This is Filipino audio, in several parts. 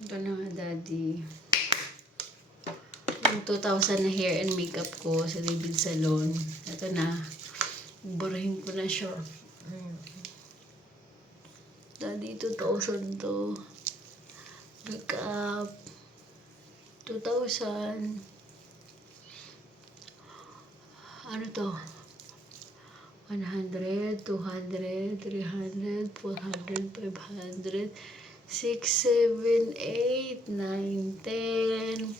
Ito na nga, Daddy. Yung 2,000 na hair and makeup ko sa David Salon. Ito na. Burahin ko na siya. Daddy, 2,000 to. Makeup. 2,000. Ano to? 100, 200, 300, 400, 500, 6, 7, 8, 9, 10.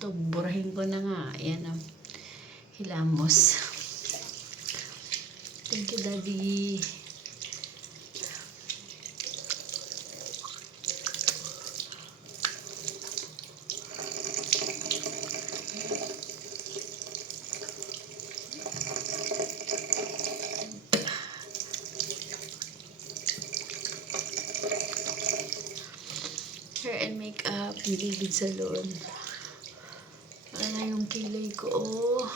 Ito, burahin ko na nga. Ayan ang hilamos. Thank you, Daddy. Hair and makeup, David Salon. Ano yung kilay ko, oh.